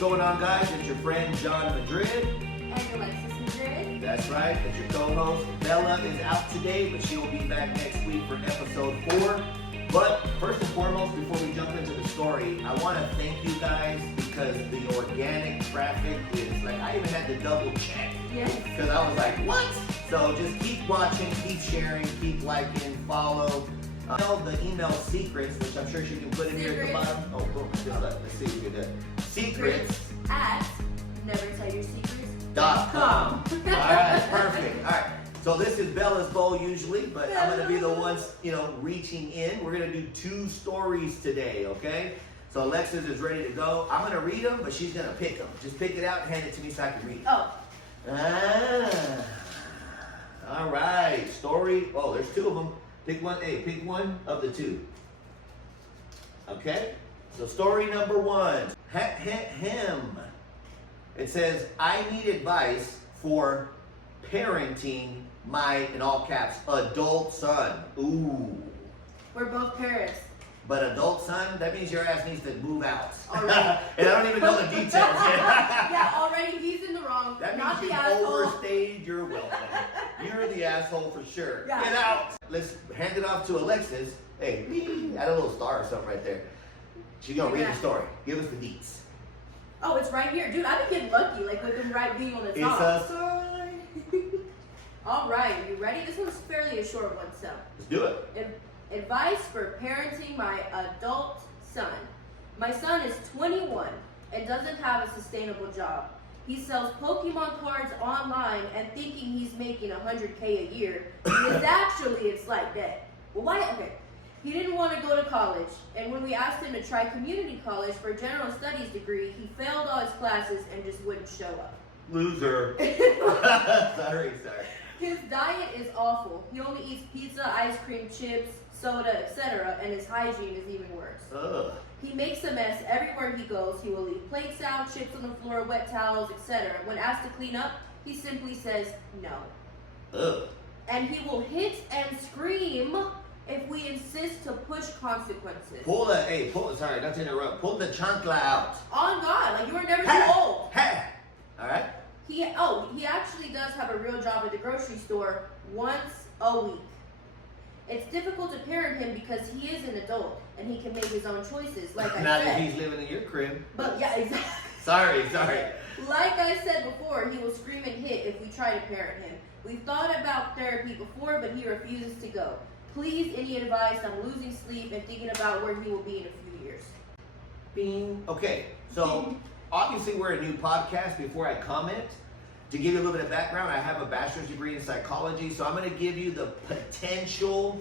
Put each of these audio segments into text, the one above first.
going on, guys? It's your friend John Madrid. And Alexis Madrid. That's right. It's your co-host. Bella is out today, but she will be back next week for episode 4. But first and foremost, before we jump into the story, I want to thank you guys because the organic traffic is like, I even had to double check. Yes. Because I was like, what? So just keep watching, keep sharing, keep liking, follow. The email secrets, which I'm sure she can put in here at the bottom. Oh, boom. Let's see if we can do it. Secrets at nevertellyoursecrets.com. .com. All right, perfect. All right. So this is Bella's bowl usually, but I'm going to be the ones, reaching in. We're going to do 2 stories today, okay? So Alexis is ready to go. I'm going to read them, but she's going to pick them. Just pick it out and hand it to me so I can read it. Oh. All right. Story. Oh, there's 2 of them. Pick one. Hey, pick one of the 2. Okay? So story number 1. Him. It says, I need advice for parenting my, in all caps, adult son. Ooh. We're both parents. But adult son, that means your ass needs to move out. Already. And I don't even know the details yet. Yeah, already he's in the wrong. That not means the you've asshole. overstayed your welcome. You're the asshole for sure. Yeah. Get out. Let's hand it off to Alexis. Hey, add a little star or something right there. She's gonna read the story. Give us the deets. Oh, it's right here. Dude, I've been getting lucky, like with them right being on the top. It's a sign. All right, you ready? This one's fairly a short one, so. Let's do it. Advice for parenting my adult son. My son is 21 and doesn't have a sustainable job. He sells Pokemon cards online and thinking he's making $100K a year. He is actually in slight debt. Well, why? Okay. He didn't want to go to college, and when we asked him to try community college for a general studies degree, he failed all his classes and just wouldn't show up. Loser. Sorry. His diet is awful. He only eats pizza, ice cream, chips, soda, etc., and his hygiene is even worse. Ugh. He makes a mess everywhere he goes. He will leave plates out, chips on the floor, wet towels, etc. When asked to clean up, he simply says no. Ugh. And he will hit and scream if we insist to push consequences. Pull sorry, not to interrupt. Pull the chancla out. On God, like you were never too old. Hey. All right. He actually does have a real job at the grocery store once a week. It's difficult to parent him because he is an adult and he can make his own choices, like I Not said. if he's living in your crib. But yeah, exactly. Sorry. Like I said before, he will scream and hit if we try to parent him. We've thought about therapy before, but he refuses to go. Please, any advice? I'm losing sleep and thinking about where he will be in a few years. Bing. Okay, so obviously we're a new podcast. Before I comment, to give you a little bit of background, I have a bachelor's degree in psychology, so I'm going to give you the potential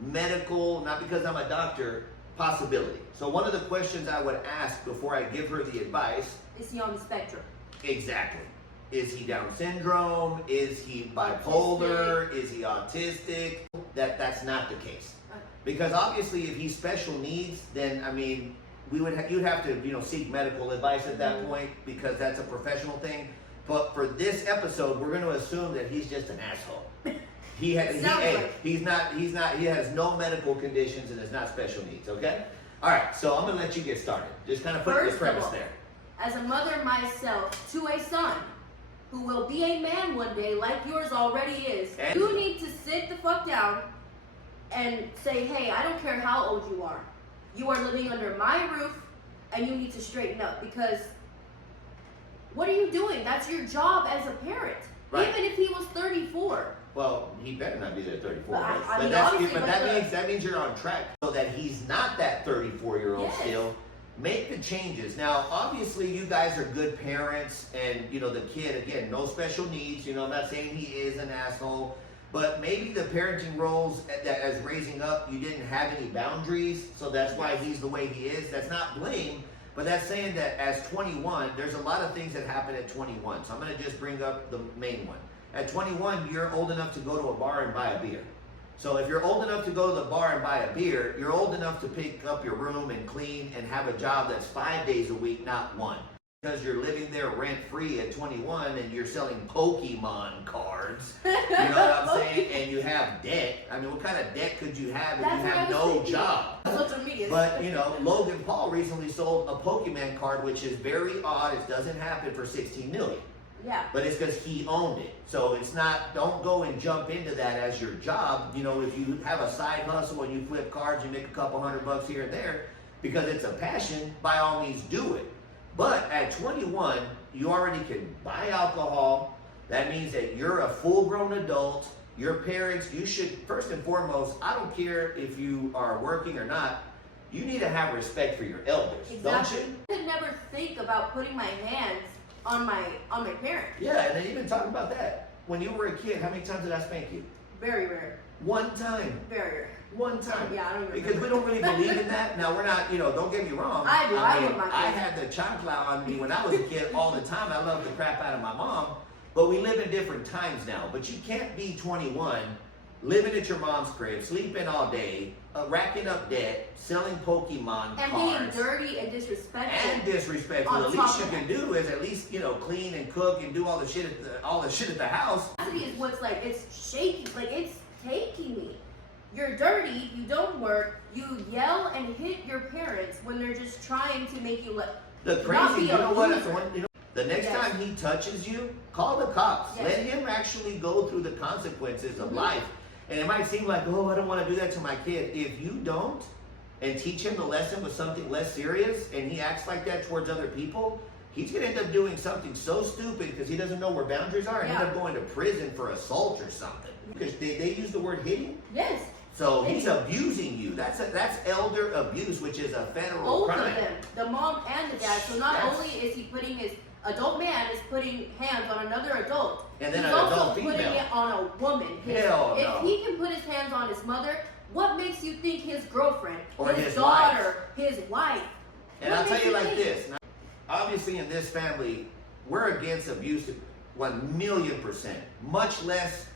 medical, not because I'm a doctor, possibility. So one of the questions I would ask before I give her the advice. Is he on the spectrum? Exactly. Is he Down syndrome? Is he bipolar? Is he autistic? That's not the case. Because obviously if he's special needs, then you'd have to seek medical advice at that point because that's a professional thing. But for this episode, we're going to assume that he's just an asshole. He has no medical conditions and is not special needs, okay? All right, so I'm going to let you get started. Just kind of put the premise there. As a mother myself to a son who will be a man one day like yours already is, you need to sit the fuck down and say, hey, I don't care how old you are. You are living under my roof and you need to straighten up because what are you doing? That's your job as a parent. Right. Even if he was 34. Well, he better not be there at 34. But that means you're on track. So that he's not that 34-year-old still. Make the changes. Now, obviously, you guys are good parents, and the kid, again, no special needs. I'm not saying he is an asshole, but maybe the parenting roles as raising up, you didn't have any boundaries, so that's why he's the way he is. That's not blame. But that's saying that as 21, there's a lot of things that happen at 21. So I'm going to just bring up the main one. At 21, you're old enough to go to a bar and buy a beer. So if you're old enough to go to the bar and buy a beer, you're old enough to pick up your room and clean and have a job that's 5 days a week, not 1. because you're living there rent-free at 21 and you're selling Pokemon cards, you know what I'm saying? And you have debt. I mean, what kind of debt could you have if you have no job? Social media. But, you know, Logan Paul recently sold a Pokemon card, which is very odd. It doesn't happen for 16 million. Yeah. But it's because he owned it. So it's not, don't go and jump into that as your job. You know, if you have a side hustle and you flip cards, you make a couple $100 here and there, because it's a passion, by all means do it. But at 21, you already can buy alcohol. That means that you're a full-grown adult. Your parents, you should, first and foremost, I don't care if you are working or not, you need to have respect for your elders, Exactly. don't you? I could never think about putting my hands on my parents. Yeah, and then even talking about that. When you were a kid, how many times did I spank you? Very rare. One time. Very rare. One time. Yeah, I don't remember. Because we don't really believe in that. Now, we're not, you know, don't get me wrong. I do. I love my kids. I had the chancla on me when I was a kid all the time. I loved the crap out of my mom. But we live in different times now. But you can't be 21, living at your mom's crib, sleeping all day, racking up debt, selling Pokemon and cards. being dirty and disrespectful. And disrespectful. On The top least you of can that. do is at least, you know, clean and cook and do all the shit at the house. Capacity is what's like, it's shaky, like it's taking me. You're dirty, you don't work, you yell and hit your parents when they're just trying to make you look. The Not crazy, be you a know what? loser. The next Yes. time he touches you, call the cops. Yes. Let him actually go through the consequences of Mhm. life. And it might seem like, oh, I don't want to do that to my kid. If you don't, and teach him the lesson with something less serious, and he acts like that towards other people, he's going to end up doing something so stupid because he doesn't know where boundaries are, and Yeah. end up going to prison for assault or something. Because they use the word hitting. Yes, So he's abusing you. That's elder abuse, which is a federal both crime. of them, the mom and the dad. So not That's- only is he putting his adult man is putting hands on another adult, And then he's an also adult putting female. it on a woman. Hell if no. he can put his hands on his mother, what makes you think his girlfriend, Or his his daughter, his wife? And what I'll tell makes you like think? this. Now, obviously, in this family, we're against abuse 1,000,000%. Much less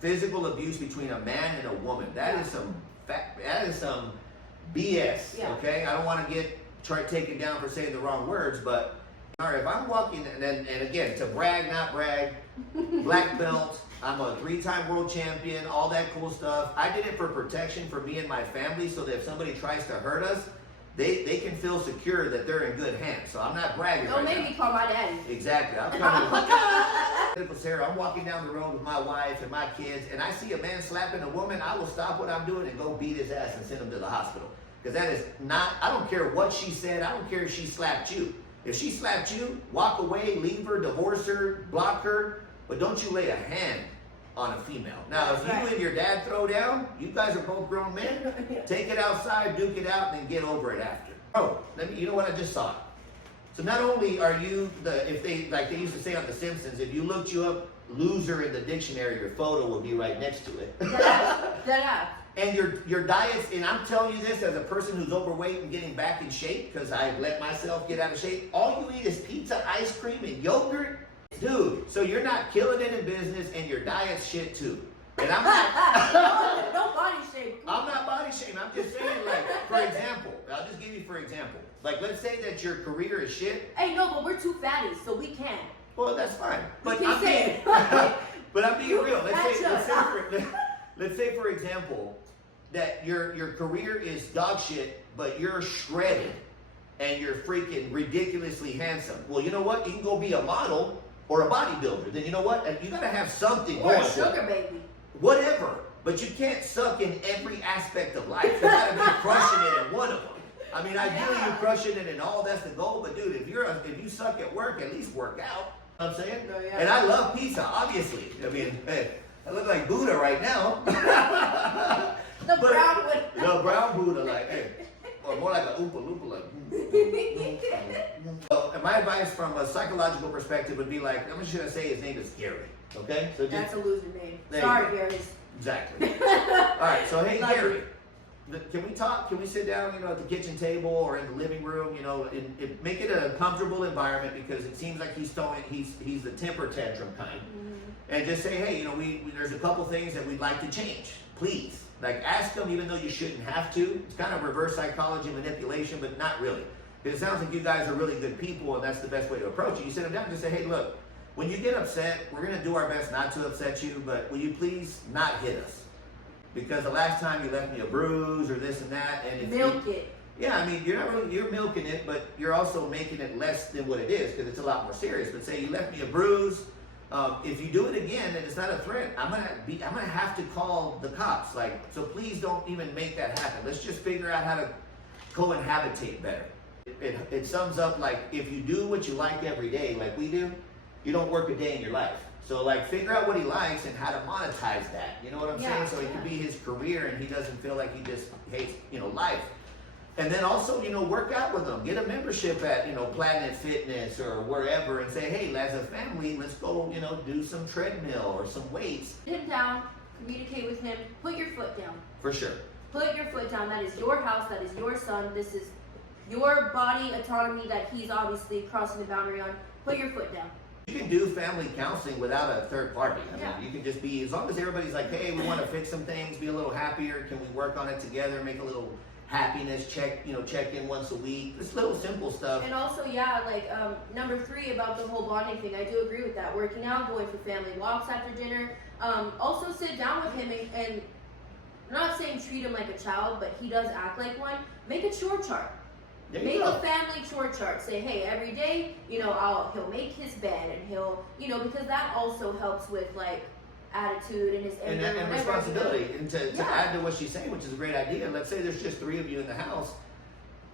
physical abuse between a man and a woman. That is some BS. Yeah. Okay, I don't want to get taken down for saying the wrong words, but all right, if I'm walking and again to brag, not brag, black belt. I'm a 3-time world champion, all that cool stuff. I did it for protection for me and my family so that if somebody tries to hurt us, they can feel secure that they're in good hands. So I'm not bragging Don't right make now. me call my daddy. Exactly. I'm coming with Sarah. I'm walking down the road with my wife and my kids, and I see a man slapping a woman. I will stop what I'm doing and go beat his ass and send him to the hospital. Because that is not, I don't care what she said. I don't care if she slapped you. If she slapped you, walk away, leave her, divorce her, block her, but don't you lay a hand on a female. Now, if Right. you and your dad throw down, you guys are both grown men, take it outside, duke it out, and then get over it after. Oh, you know what, I just saw it. So not only are you if they, like they used to say on The Simpsons, if you looked you up, loser in the dictionary, your photo will be right next to it. That And your diets, and I'm telling you this as a person who's overweight and getting back in shape because I let myself get out of shape. All you eat is pizza, ice cream, and yogurt. Dude, so you're not killing it in business and your diet's shit too. And I'm not, no body shape. I'm not body shaming. I'm just saying, like, for example, I'll just give you for example. Like, let's say that your career is shit. Hey, no, but we're two fatties, so we can. Well, that's fine. But You can I'm say being, it. but I'm being real. Gotcha. Let's say for example, that your career is dog shit, but you're shredded and you're freaking ridiculously handsome. Well, you know what? You can go be a model or a bodybuilder. Then you know what? You gotta have something Or going a for you. sugar baby. Whatever. But you can't suck in every aspect of life. You gotta be crushing it in one of them. I mean, ideally Yeah. you're crushing it in all, that's the goal. But dude, if you suck at work, at least work out. You know what I'm saying? No, yeah. And I love pizza, obviously. I mean, hey, I look like Buddha right now. The brown one. The brown Buddha, like, hey. Or more like a Oompa Loompa, like. So, and my advice from a psychological perspective would be like, I'm just gonna say his name is Gary. Okay? So just, That's a loser name. There you Sorry, go. Gary. exactly. All right, so hey, Love Gary, can we talk? Can we sit down, at the kitchen table or in the living room, make it a comfortable environment because it seems like he's the temper tantrum kind. And just say, hey, there's a couple things that we'd like to change. Please. Like, ask them even though you shouldn't have to. It's kind of reverse psychology manipulation, but not really. It sounds like you guys are really good people, and that's the best way to approach it. You sit them down and just say, hey, look, when you get upset, we're going to do our best not to upset you, but will you please not hit us? Because the last time you left me a bruise or this and that, and milk it. Yeah, I mean, you're milking it, but you're also making it less than what it is because it's a lot more serious. But say you left me a bruise, if you do it again and it's not a threat, I'm gonna have to call the cops. Like, so please don't even make that happen. Let's just figure out how to cohabitate better. It sums up like if you do what you like every day, like we do, you don't work a day in your life. So like figure out what he likes and how to monetize that. You know what I'm saying? So it can be his career and he doesn't feel like he just hates, life. And then also, work out with them. Get a membership at, Planet Fitness or wherever and say, hey, as a family, let's go, do some treadmill or some weights. Sit him down, communicate with him, put your foot down. For sure. Put your foot down. That is your house. That is your son. This is your body autonomy that he's obviously crossing the boundary on. Put your foot down. You can do family counseling without a third party. I mean, you can just be, as long as everybody's like, hey, we want to fix some things, be a little happier. Can we work on it together, make a little happiness check in once a week. Just little simple stuff. And also, number 3 about the whole bonding thing, I do agree with that. Working out, going for family walks after dinner. Also sit down with him and I'm not saying treat him like a child, but he does act like one. Make a chore chart. Make a family chore chart. Say, hey, every day, he'll make his bed and he'll, because that also helps with like attitude and his anger and responsibility. And to add to what she's saying, which is a great idea, let's say there's just 3 of you in the house.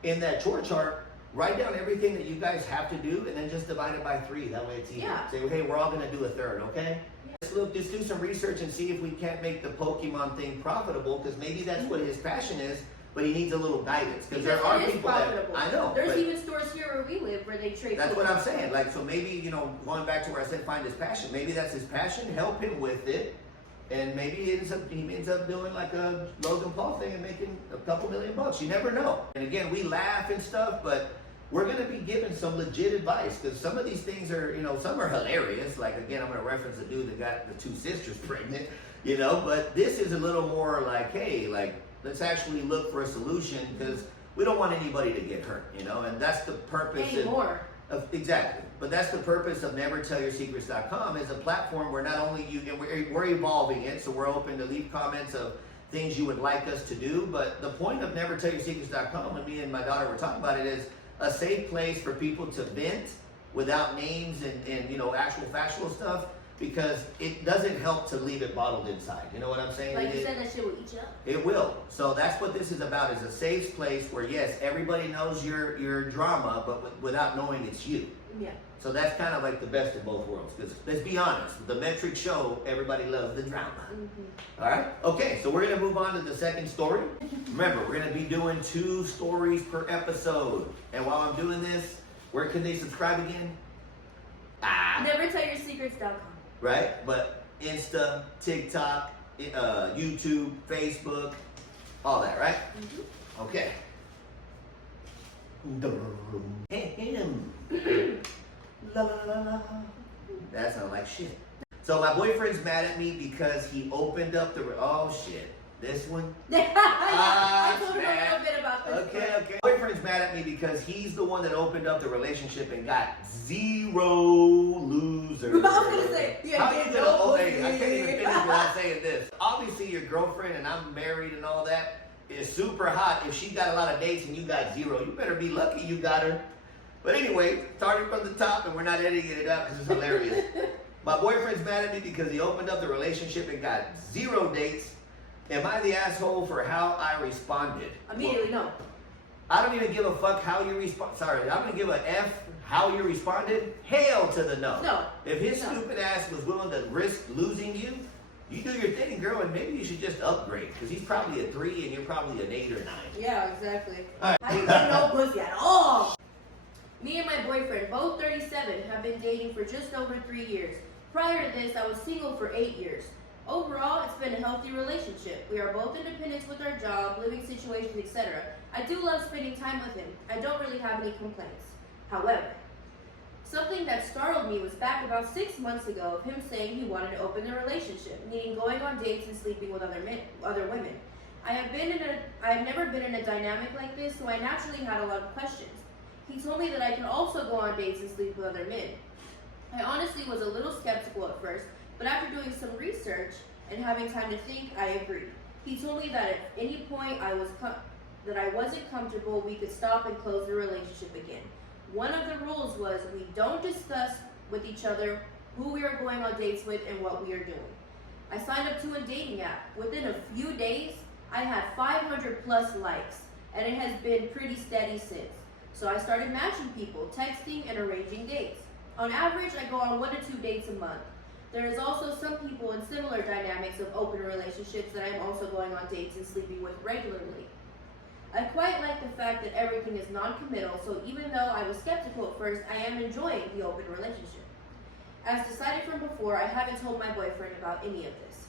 In that chore chart, write down everything that you guys have to do and then just divide it by 3. That way it's easy. Yeah. Say, hey, we're all going to do a third, okay? Yeah. Just do some research and see if we can't make the Pokemon thing profitable because maybe that's what his passion is. But he needs a little guidance because there are people that I know. There's even stores here where we live where they trade. That's what I'm saying. Like, so maybe going back to where I said find his passion. Maybe that's his passion. Help him with it, and maybe he ends up doing like a Logan Paul thing and making a couple $1,000,000. You never know. And again, we laugh and stuff, but we're gonna be giving some legit advice because some of these things are, some are hilarious. Like again, I'm gonna reference the dude that got the 2 sisters pregnant, But this is a little more like, hey, like. Let's actually look for a solution because we don't want anybody to get hurt, and that's the purpose exactly. But that's the purpose of NeverTellYourSecrets.com is a platform where not only and we're evolving it, so we're open to leave comments of things you would like us to do. But the point of NeverTellYourSecrets.com, when me and my daughter were talking about it, is a safe place for people to vent without names and actual factual stuff. Because it doesn't help to leave it bottled inside. You know what I'm saying? Like you said, that shit will eat you up. It will. So that's what this is about, is a safe place where, yes, everybody knows your drama, but without knowing it's you. Yeah. So that's kind of like the best of both worlds. Because let's be honest, the metrics show everybody loves the drama. Mm-hmm. All right? Okay, so we're going to move on to the second story. Remember, we're going to be doing 2 stories per episode. And while I'm doing this, where can they subscribe again? NeverTellYourSecrets.com. Right? But Insta, TikTok, YouTube, Facebook, all that, right? Mm-hmm. Okay. La, la, la, la. That sounds like shit. So my boyfriend's mad at me because he opened up the... Oh, shit. This one? I told him a little bit about this. Okay. Boyfriend's mad at me because he's the one that opened up the relationship and got 0 losers. I was gonna say, how you gonna okay? I can't even finish without saying this. Obviously, your girlfriend and I'm married and all that is super hot. If she got a lot of dates and you got 0, you better be lucky you got her. But anyway, starting from the top, and we're not editing it out because it's hilarious. My boyfriend's mad at me because he opened up the relationship and got 0 dates. Am I the asshole for how I responded? Immediately, no. I don't even give a fuck how you respond. Sorry, I'm gonna give a F how you responded. Hell to the no. No. If his stupid ass was willing to risk losing you, you do your thing, girl, and maybe you should just upgrade because he's probably a 3 and you're probably an 8 or 9. Yeah, exactly. All right. I didn't get no pussy at all. Me and my boyfriend, both 37, have been dating for just over 3 years. Prior to this, I was single for 8 years. Overall, it's been a healthy relationship. We are both independent with our job, living situations, etc. I do love spending time with him. I don't really have any complaints. However, something that startled me was back about 6 months ago of him saying he wanted to open the relationship, meaning going on dates and sleeping with other women. I have never been in a dynamic like this, so I naturally had a lot of questions. He told me that I can also go on dates and sleep with other men. I honestly was a little skeptical at first, but after doing some research and having time to think, I agreed. He told me that at any point that I wasn't comfortable, we could stop and close the relationship again. One of the rules was we don't discuss with each other who we are going on dates with and what we are doing. I signed up to a dating app. Within a few days, I had 500 plus likes, and it has been pretty steady since. So I started matching people, texting, and arranging dates. On average, I go on 1 to 2 dates a month. There is also some people in similar dynamics of open relationships that I am also going on dates and sleeping with regularly. I quite like the fact that everything is non-committal, so even though I was skeptical at first, I am enjoying the open relationship. As decided from before, I haven't told my boyfriend about any of this.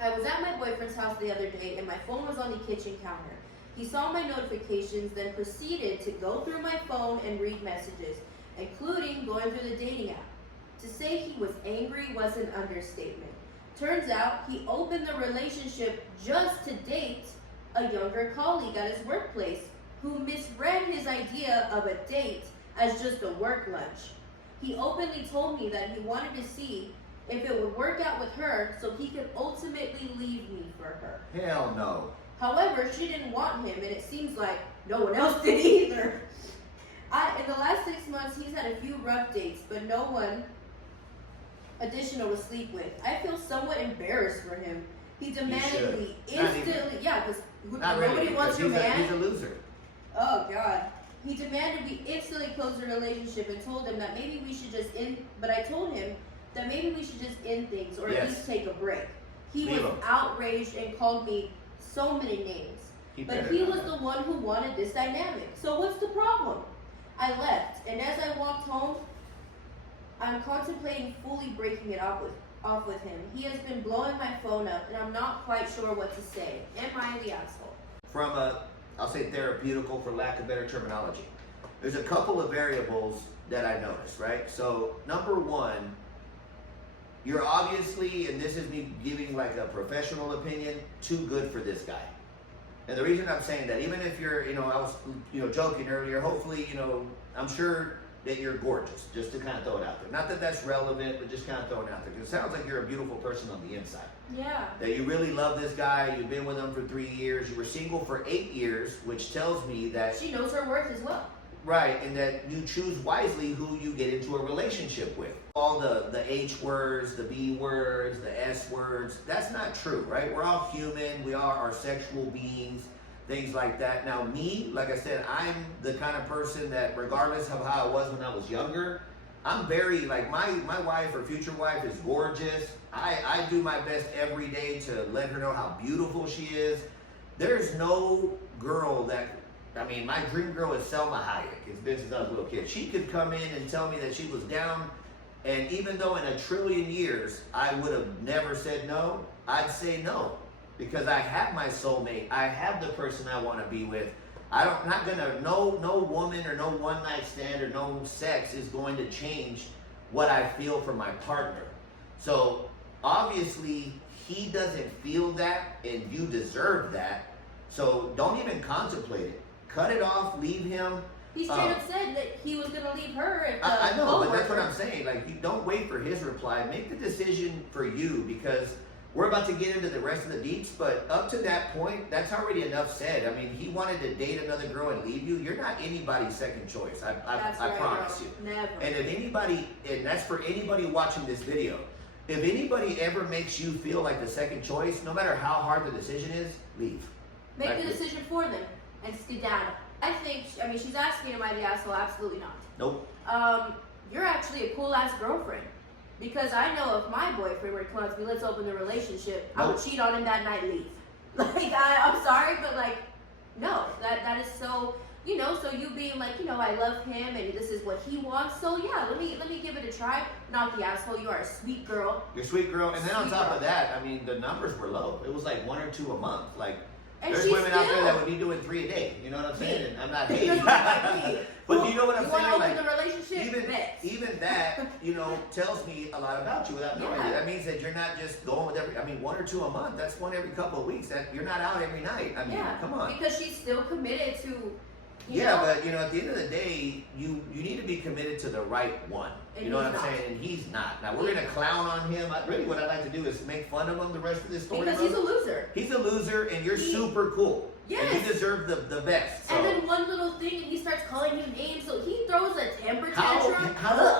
I was at my boyfriend's house the other day and my phone was on the kitchen counter. He saw my notifications, then proceeded to go through my phone and read messages, including going through the dating app. To say he was angry was an understatement. Turns out he opened the relationship just to date a younger colleague at his workplace who misread his idea of a date as just a work lunch. He openly told me that he wanted to see if it would work out with her so he could ultimately leave me for her. Hell no. However, she didn't want him, and it seems like no one else did either. In the last 6 months, he's had a few rough dates, but no one additional to sleep with. I feel somewhat embarrassed for him. He demanded we instantly, because nobody wants your man. He's a loser. Oh God. He demanded we instantly close the relationship and told him that maybe we should just but I told him that maybe we should just end things or at least take a break. He was outraged and called me so many names. But he was the one who wanted this dynamic. So what's the problem? I left, and as I walked home, I'm contemplating fully breaking it off with him. He has been blowing my phone up, and I'm not quite sure what to say. Am I the asshole? From I'll say therapeutical for lack of better terminology. There's a couple of variables that I noticed, right? So number one, you're obviously, and this is me giving like a professional opinion, too good for this guy. And the reason I'm saying that, even if you're, I was, joking earlier, hopefully, I'm sure that you're gorgeous, just to kind of throw it out there. Not that that's relevant, but just kind of throwing it out there. Because it sounds like you're a beautiful person on the inside. Yeah. That you really love this guy, you've been with him for 3 years, you were single for 8 years, which tells me that... She knows her worth as well. Right, and that you choose wisely who you get into a relationship with. All the H words, the B words, the S words, that's not true, right? We're all human, we are sexual beings, things like that. Now me, like I said, I'm the kind of person that regardless of how I was when I was younger, I'm very, like my wife or future wife is gorgeous. I do my best every day to let her know how beautiful she is. There's no girl that, my dream girl is Selma Hayek. It's been since I was a little kid. She could come in and tell me that she was down, and even though in a trillion years I would have never said no, I'd say no. Because I have my soulmate. I have the person I want to be with. No woman or no one night stand or no sex is going to change what I feel for my partner. So obviously he doesn't feel that, and you deserve that. So don't even contemplate it. Cut it off, leave him. He straight up said that he was going to leave her at I know, but that's what I'm saying. Like, you don't wait for his reply. Make the decision for you, because we're about to get into the rest of the deets, but up to that point, that's already enough said. He wanted to date another girl and leave you. You're not anybody's second choice. I promise you. Never. And if anybody, and that's for anybody watching this video, if anybody ever makes you feel like the second choice, no matter how hard the decision is, leave. Make the decision for them and skedaddle. I think, she's asking, am I the asshole? Absolutely not. Nope. You're actually a cool ass girlfriend. Because I know if my boyfriend were to come up to me, let's open the relationship, I would cheat on him that night, leave. I'm sorry, but no, that is so, so you being like, I love him and this is what he wants. So yeah, let me give it a try. Not the asshole. You are a sweet girl. You're a sweet girl. And then on top of that, the numbers were low. It was like 1 or 2 a month. And there's women out there that would be doing 3 a day. You know what I'm saying? And I'm not hating. But you know what I'm saying? You want to open the relationship? Even that, tells me a lot about you without knowing it. That means that you're not just going with 1 or 2 a month. That's one every couple of weeks. That you're not out every night. Come on. Because she's still committed to, Yeah, know? but at the end of the day, you need to be committed to the right one. And you know what I'm he's not. saying? And he's not. Now we're gonna clown on him. Really, what I'd like to do is make fun of him the rest of this story. Because he's a loser. He's a loser, and you're super cool. Yes. And you deserve the best. So. And then one little thing, and he starts calling you names, so he throws a temper How tantrum.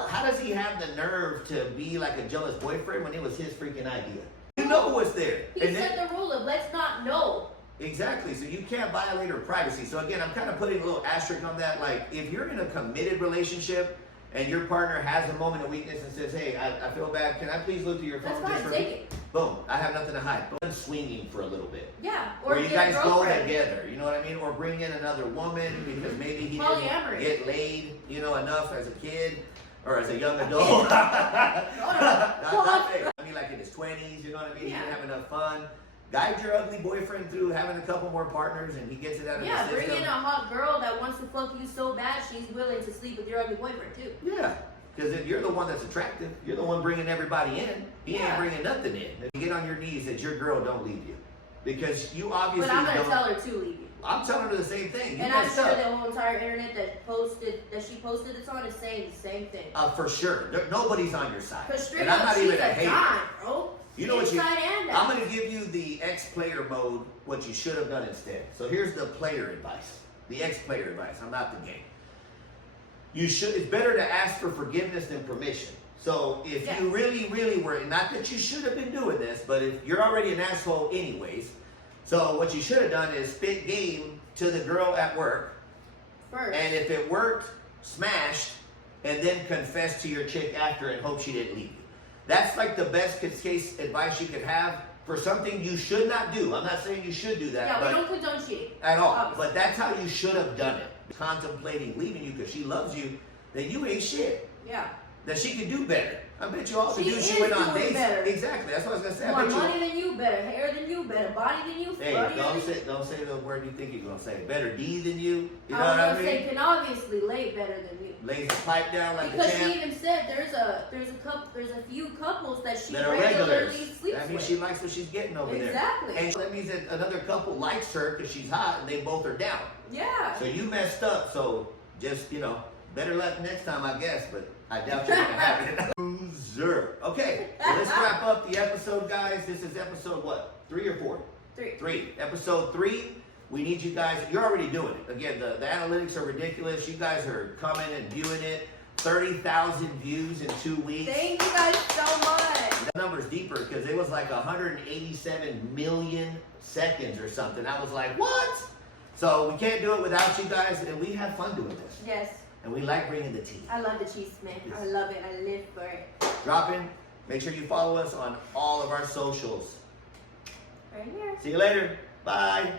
how does he have the nerve to be like a jealous boyfriend when it was his freaking idea? You know what's there. He And set the rule of let's not know. Exactly. So you can't violate her privacy. So again, I'm kind of putting a little asterisk on that. Like, if you're in a committed relationship and your partner has a moment of weakness and says, "Hey, I feel bad. Can I please look through your phone?" That's fine. Take it. Boom. I have nothing to hide. Boom. Swinging for a little bit. Yeah. Or you guys a go girlfriend. together. You know what I mean? Or bring in another woman because maybe he Polyamory. didn't get laid, enough as a kid or as a young adult. I mean, like in his 20s. You know what I mean? He didn't have enough fun. Guide your ugly boyfriend through having a couple more partners, and he gets it out of his system. Bring in a hot girl that wants to fuck you so bad she's willing to sleep with your ugly boyfriend too. Yeah, because if you're the one that's attractive, you're the one bringing everybody in. He ain't bringing nothing in. If you get on your knees, that your girl don't leave you, because you obviously. But I'm gonna don't. tell her to leave you. I'm telling her the same thing. You and I'm messed sure up. the whole entire internet that she posted this on is saying the same thing. For sure. Nobody's on your side. Cause straight And I'm up, not she's even a a hater. dime, bro. You know what Inside and out. I'm going to give you the ex-player mode, what you should have done instead. So here's the player advice. The ex-player advice. I'm not the game. It's better to ask for forgiveness than permission. So if you really, really were, not that you should have been doing this, but if you're already an asshole anyways, so what you should have done is spit game to the girl at work. First. And if it worked, smashed, and then confess to your chick after and hope she didn't leave you. That's like the best case advice you could have for something you should not do. I'm not saying you should do that. Yeah, we don't condone cheating. At all. Obviously. But that's how you should have done it. Contemplating leaving you because she loves you, then you ain't shit. Yeah. That she could do better. I bet you all could She do. is She went on doing dates. better. Exactly. That's what I was gonna say. I More bet you. money than you, better hair than you, better body than you, Hey, funnier don't say the word you think you're gonna say. Better D than you. You know I was what I gonna mean? say can obviously lay better than you. Lays the pipe down like Because a champ. she even said there's a few couples that she That are regulars. regularly sleeps That means with. she likes what she's getting over Exactly. there. And that means that another couple likes her because she's hot and they both are down. Yeah. So you messed up. So just, better luck next time, I guess. But I doubt you're going to have it. Loser. Okay. So let's wrap up the episode, guys. This is episode what? 3 or 4? 3. Episode 3. We need you guys. You're already doing it. Again, the analytics are ridiculous. You guys are coming and viewing it. 30,000 views in 2 weeks. Thank you guys so much. That number's deeper because it was like 187 million seconds or something. I was like, what? So we can't do it without you guys, and we have fun doing this. Yes. And we like bringing the tea. I love the cheese, man. Yes. I love it. I live for it. Drop in. Make sure you follow us on all of our socials. Right here. See you later. Bye.